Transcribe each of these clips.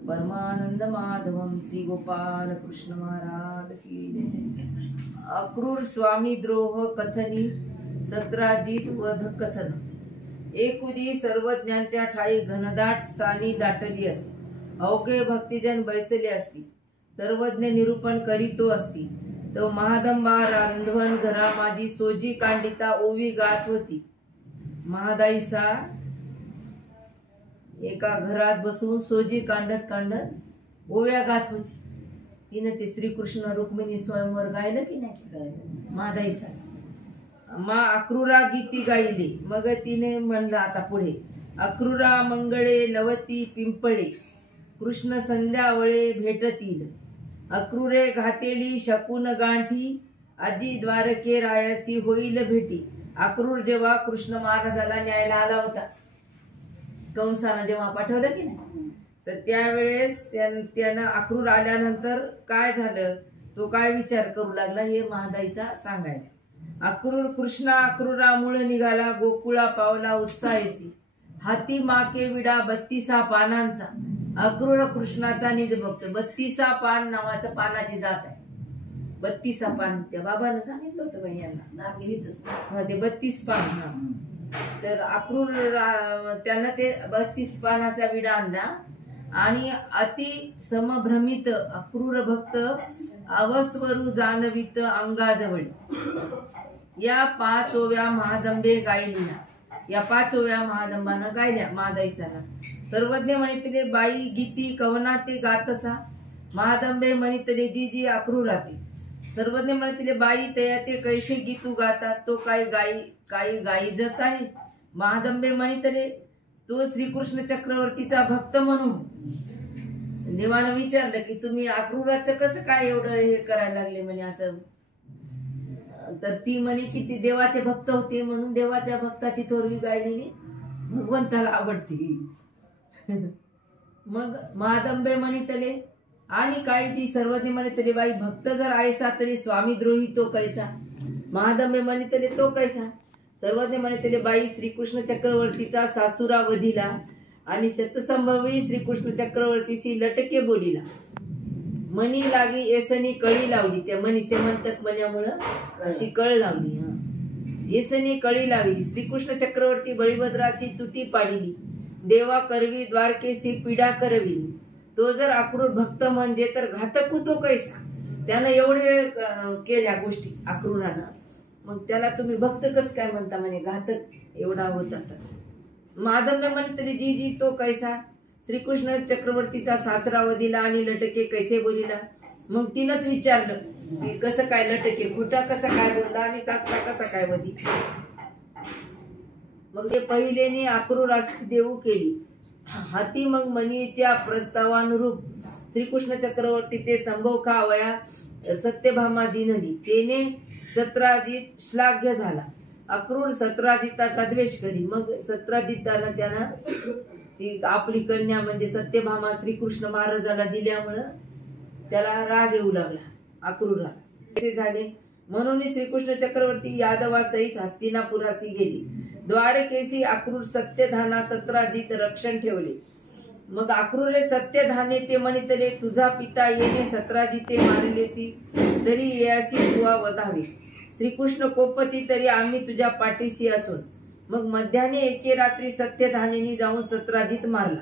परमानंद माधवम श्री गोपाल कृष्ण महाराज की जय। अक्रूर स्वामी द्रोह कथनी सत्राजित वध कथन। एकुदी सर्वज्ञांच्या ठाई घनदाट स्थानी दाटली असती, अवघे भक्तिजन बैसले असती, सर्वज्ञ निरूपण करीतो असती, तो महादंबा रांधवन घरा माझी सोजी कांडिता ओवी गात होती। महादाईसा एका घरात बसून सोजी कांडत कांडत ओव्या गात होती। तिने ते श्रीकृष्ण रुक्मिणी स्वयंवर गायलं की नाही? महादाईसा मा अक्रूरा गीती गायली। मग तिने म्हणलं आता पुढे, अक्रूरा मंगळे लवती पिंपळे, कृष्ण संध्यावळे भेटतील, अक्रूरे घातेली शकून गांठी, आजी द्वारके रायासी होईल भेटी। अक्रूर जेव्हा कृष्ण महाराजाला न्यायला आला होता, कंसानं जेव्हा पाठवलं की नाही, तर त्यावेळेस त्यानं अक्रूर आल्यानंतर काय झालं, तो काय विचार करू लागला हे महादाईचा सांगायला। अक्रूर कृष्णा अक्रूरा मूळ निघाला, गोकुळा पावला उत्साहेसी, हाती माके विडा 32 पानांचा। अक्रूर कृष्णाचा निज भक्त। 32 पान नावाचं पानाची जात आहे। 32 पान त्या बाबानं सांगितलं होतं बाई यांना, ते 32 पान। तर अक्रूर त्यानं ते 32 पानाचा विडा आणला आणि अति समभ्रमित अक्रूर भक्त अवस्वरू जाणवित अंगाजवळ या 5 ओव्या महादंबे गायलिना। या 5 ओव्या महादंबानं गायल्या महादाईसाला। सर्वज्ञ म्हणितले बाई गीती कवना ते गातसा, महादंबे म्हणितले जी जी अक्रूराते। सर्वज्ञ म्हणितले बाई तया ते कैसे गीतू गातात, तो काही गाई जत आहे। महादंबे म्हणितले तो श्रीकृष्ण चक्रवर्तीचा भक्त म्हणून देवानं विचारलं की तुम्ही अक्रूराचं कसं काय एवढं हे करायला लागले म्हणे असं। तर ती म्हणे की ती देवाचे भक्त होते म्हणून देवाच्या भक्ताची थोरवी गायलेली भगवंताला आवडती। मग महादंबे म्हणितले आणि काही ती सर्वज्ञ म्हणितले बाई भक्त जर आयसा तरी स्वामी द्रोही तो कैसा। महादंबे म्हणितले तो कैसा। सर्वज्ञ म्हणितले बाई श्रीकृष्ण चक्रवर्तीचा सासुरा वधिला आणि शतसंभवी श्रीकृष्ण चक्रवर्तीशी लटके बोलिला। मनी लागी येसनी कळी लावली, त्या मनी सेमंतक मण्यामुळं अशी कळ लावली। येसनी कळी लावली, श्रीकृष्ण चक्रवर्ती बळीभद्राशी तुटी पाडिली, देवा करवी द्वारकेशी पीडा करविली। तो जर अक्रूर भक्त म्हणजे तर घातक तो कैसा। त्यानं एवढे केल्या गोष्टी अक्रूरानं, मग त्याला तुम्ही भक्त कस काय म्हणता म्हणे, घातक एवढा होता। महादंबे म्हणितले जी जी तो कैसा, श्रीकृष्ण चक्रवर्तीचा सासरा वधिला आणि लटके कैसे बोलिला। मग तिनंच विचारलं की कसं काय लटके, खोटा कसा काय बोलला आणि सासरा कसा काय वधी। मग ते पहिलेने अक्रूरास देऊ केली, हाती मग मनीच्या प्रस्तावानुरूप श्रीकृष्ण चक्रवर्ती ते संभव खावया सत्यभामा दिनली। तेने सत्राजित श्लाघ्य झाला, अक्रूर सत्राजिताचा द्वेष करी। मग सत्राजितानं त्यानं ती आपली कन्या म्हणजे सत्यभामा श्रीकृष्ण महाराजाला दिल्यामुळं त्याला राग येऊ लागला अक्रूरला। असे झाले म्हणून श्रीकृष्ण चक्रवर्ती यादवासहित हस्तिनापुरासी गेली। द्वारकेशी अक्रूर सत्यधाना सत्राजित रक्षण ठेवले। मग अक्रूरे सत्यधाने ते म्हणितले तुझा पिता येणे सत्राजिते मारलेसी, तरी यासी तुवा वधावे। श्रीकृष्ण कोपती तरी आम्ही तुझ्या पाठीशी असून। मग मध्याने एके रात्री सत्यधानेनी जाऊन सत्राजित मारला।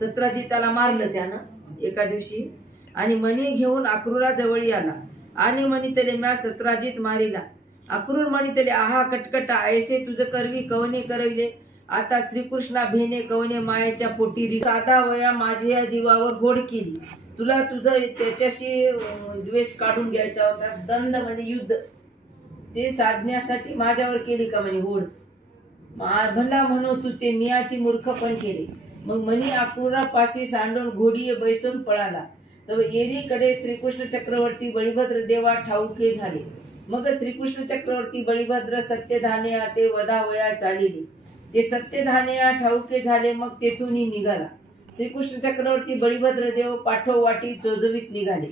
सत्राजिताला मारलं त्यानं एका दिवशी आणि मणी घेऊन अक्रूरा जवळी आला आणि म्हणितले म्या सत्राजित मारिला। अक्रूर म्हणितले आहा कटकटा, ऐसे तुझ करवी कवने करविले। आता श्रीकृष्णा भेने कवने मायेच्या पोटी, साधा वया माझ्या जीवावर होड केली। तुला तुझं त्याच्याशी द्वेष काढून घ्यायचा होता, दंड म्हणजे युद्ध, ते साधण्यासाठी माझ्यावर केली का म्हणे होड। भला म्हणू तू ते मियाची मूर्ख पण केले। मग मनी अक्रूरापाशी सांडून घोडी बैसून पळाला। तर एरीकडे श्रीकृष्ण चक्रवर्ती बळीभद्र देवा ठाऊके झाले। मग श्रीकृष्ण चक्रवर्ती बळीभद्र सत्यधाने ते वधावया चालिले। ते सत्यधाने ठाऊके झाले, मग तेथून निघाला। श्रीकृष्ण चक्रवर्ती बळीभद्र देव पाठोवाटी चोजवीत निघाले।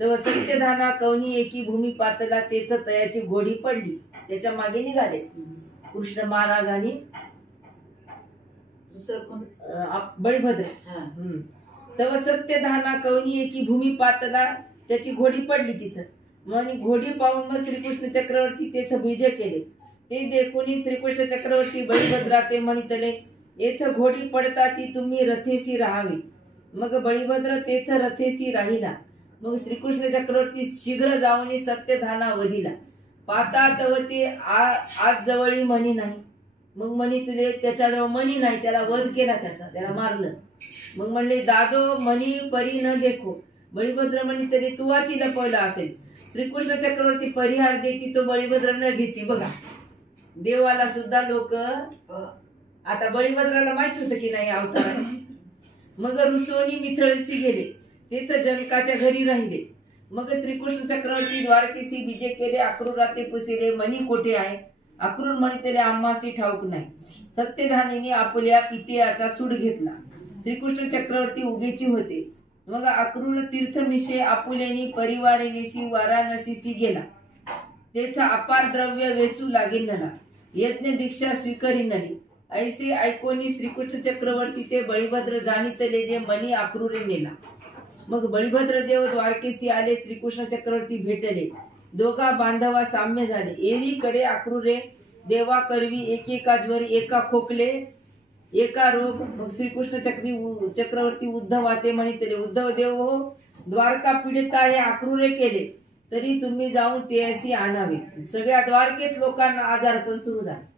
तेव्हा सत्यधाना कवनी एकी भूमी पातला, तेथ तयाची घोडी पडली, त्याच्या मागे निघाले कृष्ण महाराज आणि दुसरं कोण बळीभद्र। तव सत्यधाना कवनीये की भूमी पातला, त्याची घोडी पडली तिथं. मग घोडी पाहून मग श्रीकृष्ण चक्रवर्ती तेथ बीजे केले. ते देखून श्रीकृष्ण चक्रवर्ती बळीभद्रा ते म्हणितले, येथ घोडी पडता ती तुम्ही रथेसी राहावी. मग बळीभद्र तेथ रथेसी राहिला. मग श्रीकृष्ण चक्रवर्ती शीघ्र जाऊन सत्यधाना वधिला. पाता तव ते आज जवळी मणी नाही. मग म्हणितले त्याच्याजवळ मणी नाही, त्याला वध केला, त्याला मारलं. मग म्हणले दादो मणी परी न देखो. बळीभद्र म्हणितले तू वाची लपवला असेल. श्रीकृष्ण चक्रवर्ती परिहार देती तो बळीभद्र न घेती. बघा देवाला सुद्धा लोक, आता बळीभद्राला माहित होतं की नाही अवतार. मग रुसोनी मिथळसी गेले, तेथ जनकाच्या घरी राहिले. मग श्रीकृष्ण चक्रवर्ती द्वारकेसी विजय केले. अक्रूरा ते पुसिले मणी कोठे आहे. अक्रूर म्हणितले आम्हासी ठाऊक नाही. सत्यधानीने आपल्या पित्याचा सूड घेतला. श्रीकृष्ण चक्रवर्ती उगेची होते. मग अक्रूर तीर्थमिशे आपुलेनी परिवारेनिसी वाराणसीसी गेला. तेथ अपार द्रव्य वेचू लागेल नला. यज्ञ दीक्षा स्वीकरी नली. ऐसे ऐकोनी श्रीकृष्ण चक्रवर्ती ते बळीभद्र जाणितले जे मणी अक्रूरे नेला. मग बळीभद्र देव द्वारकेसी आले. श्रीकृष्ण चक्रवर्ती भेटले. दोघा बांधवा साम्य झाले. एकीकडे अक्रूरे देवा करवी एकेका ज्वरी एका खोकले एका रोग. मग श्रीकृष्ण चक्रवर्ती उद्धवा ते म्हणितले उद्धव देव हो, द्वारका पीडित आहे अक्रूरे केले तरी तुम्ही जाऊन ते अशी आणावे. सगळ्या द्वारकेत लोकांना आजारपण सुरू झाले.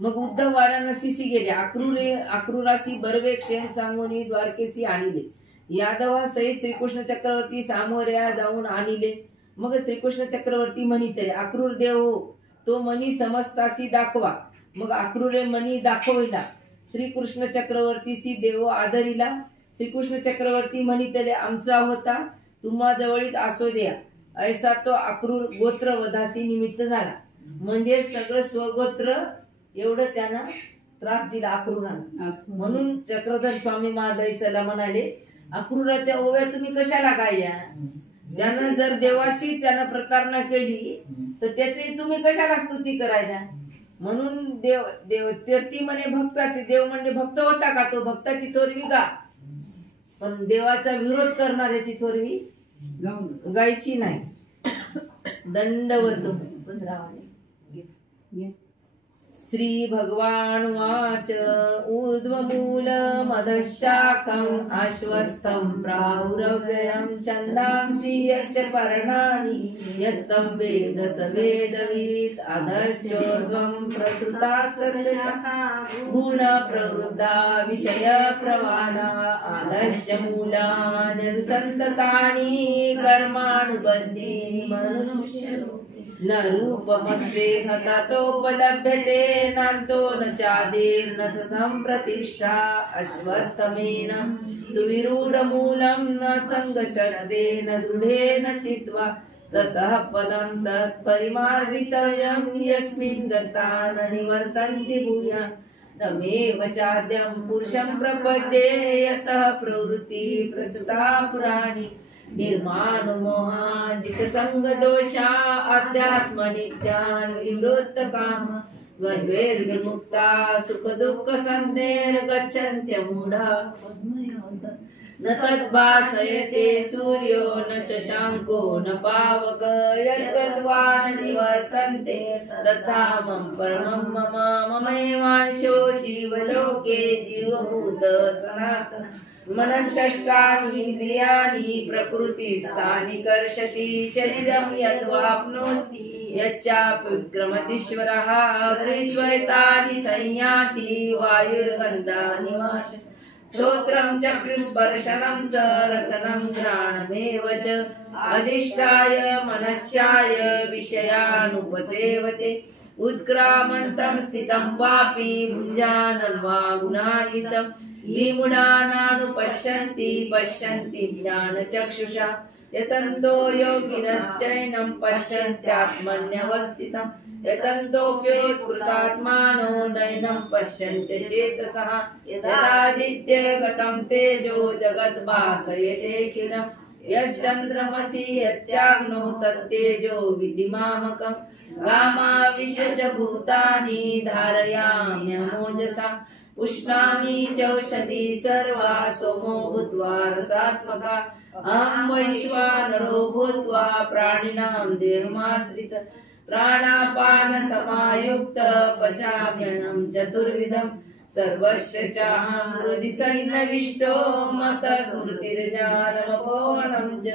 मग उद्धव वाराणसीसी गेले. अक्रूरासी बर्वे क्षेम सांगून द्वारकेसी आणले. यादवा सहित श्रीकृष्ण चक्रवर्ती सामोऱ्या जाऊन आणले. मग श्रीकृष्ण चक्रवर्ती म्हणितले अक्रूर देव हो, तो मणी समस्तासी दाखवा. मग अक्रूरे मणी दाखविला. श्रीकृष्ण चक्रवर्तीसी देव आदरिला. श्रीकृष्ण चक्रवर्ती म्हणितले आमचा होता तुम्हा जवळीच असो द्या. ऐसा तो अक्रूर गोत्र वधासी निमित्त झाला. म्हणजे सगळं स्वगोत्र एवढं त्यांना त्रास दिला अक्रूरांना. म्हणून चक्रधर स्वामी महादयसला म्हणाले अक्रूराच्या ओव्या तुम्ही कशाला गायल्या. त्यानं जर देवाशी त्यानं प्रतारणा केली तर त्याची तुम्ही कशाला स्तुती करायला. म्हणून देव ती म्हणे भक्ताचे देव म्हणजे भक्त होता का, तो भक्ताची थोरवी गा, पण देवाचा विरोध करणाऱ्याची थोरवी गायची नाही. दंडवत. श्री भगवान वाच ऊर्ध्वमूल मधशाखं आश्वस्तं प्राहुरव्ययं छन्दांसि यस्य पर्णानि यस्तं वेद स वेदवित् अधश्चोर्ध्वं प्रसृतास्तशाखा गुण प्रवृद्धा विषय प्रवाला अधश्च मूलानि संततानि कर्मानुबद्धीनि मनुष्यलो न रूपमस्ते हततोपलभ्यते नान्तो न चादिर्न संप्रतिष्ठा अश्वत्थमेन सुविरूढमूलं न संगशस्तेन दृढेन चित्वा ततः पदं तत्परिमार्गितव्यं यस्मिन् गता न निवर्तन्ति भूयान् तमेव चाद्यं पुरुषं प्रपद्ये यतः प्रवृत्ति प्रसृता पुराणी निर्माण मोहादित संग दोषा अध्यात्म नित्यान विवृत्त काम द्वैर्विमुक्ता सुख दुःख संधेर गच्छन्त्य मूढा न तद्भासयते सूर्यो न च शङ्को न पावक यद्गत्वा न निवर्तन्ते तद्धामं परमं मम ममैवांशो जीवलोके जीवभूत सनातन मनःषष्ठानि इंद्रियाणि प्रकृतिस्थानि कर्षति शरीरं यद्वाप्नोति यच्चाप्युत्क्रमतीश्वरः त्रिद्वैतानि संयाति वायुर्गन्धानि वाश श्रोत्रं चक्षुस्पर्शनं च रसनं घ्राणमेव च अधिष्ठाय मनश्चाय विषयानुपसेवते उत्क्रामन्तं स्थितं वापि भुञ्जानं वा गुणान्वितं विमुढानानुपश्यन्ति पश्यन्ति ज्ञानचक्षुषा यतन्तो योगिनश्चैनं पश्यन्त्यात्मन्यवस्थितं यतन्तोऽप्योत्कृतात्मानो नैनं पश्यन्ति चेतसः यदादित्यगतं तेजो जगद्भासयतेऽखिलं यश्चन्द्रमसि यच्चाग्नौ तत्तेजो विद्धिमामकम् गामाविश्य च भूतानि धारयाम्यमोजसा उष्णामि चौषधी सर्वा सोमो भूत्वा रसात्मका अहं वैश्वानरो भूत्वा प्राणिनां देहमाश्रित प्राणापान समायुक्त पचाम्यन्नं चतुर्विधम् सर्वस्य चाहं हृदि सन्निविष्टो मत्तः स्मृतिर्ज्ञानमपोहनं च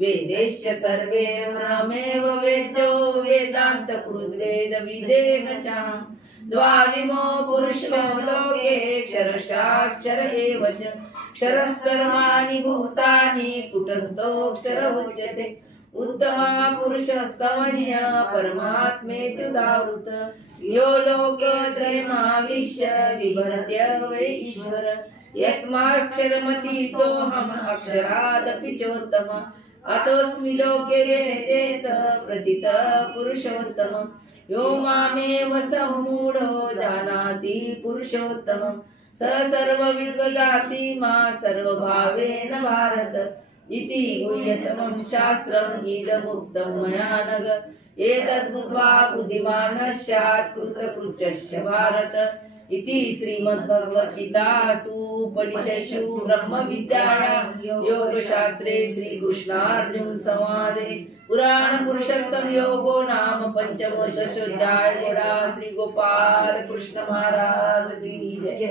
वेदैश्च सर्वैर्हमेव वेद्यो वेदान्तकृद्वेदविदेह चाहम् द्वाविमो पुरुषो लोके क्षरशाक्षर एव च क्षरः सर्वाणि भूतानि कुटस्थोऽक्षर उच्यते उत्तमा पुरुषस्तमन्य परमात्मेत्युदाहृत यो लोकत्रयमाविश्य बिभर्त्य वै ईश्वर यस्माक्षरमतीतोऽहम् अक्षरादपि चोत्तम अतोऽस्मि लोके वेदे च प्रतितः पुरुषोत्तमम् यो मामेव सम्मूढो जानाति पुरुषोत्तमम् स सर्वविद्वदाति मा सर्वभावेन भारत इति गुह्यतमं शास्त्रम् इदमुक्तं मया नघ एतद्बुद्ध्वा बुद्धिमान् स्यात् कृतकृत्यश्च भारत इति श्रीमद्भगवद्गीतासु उपनिषत्सु ब्रह्मविद्यायां योगशास्त्रे श्रीकृष्णार्जुन संवादे पुराणपुरुषोत्तम योगो नाम पंचमोदशोऽध्यायः। श्री गोपाल कृष्ण महाराज की जय।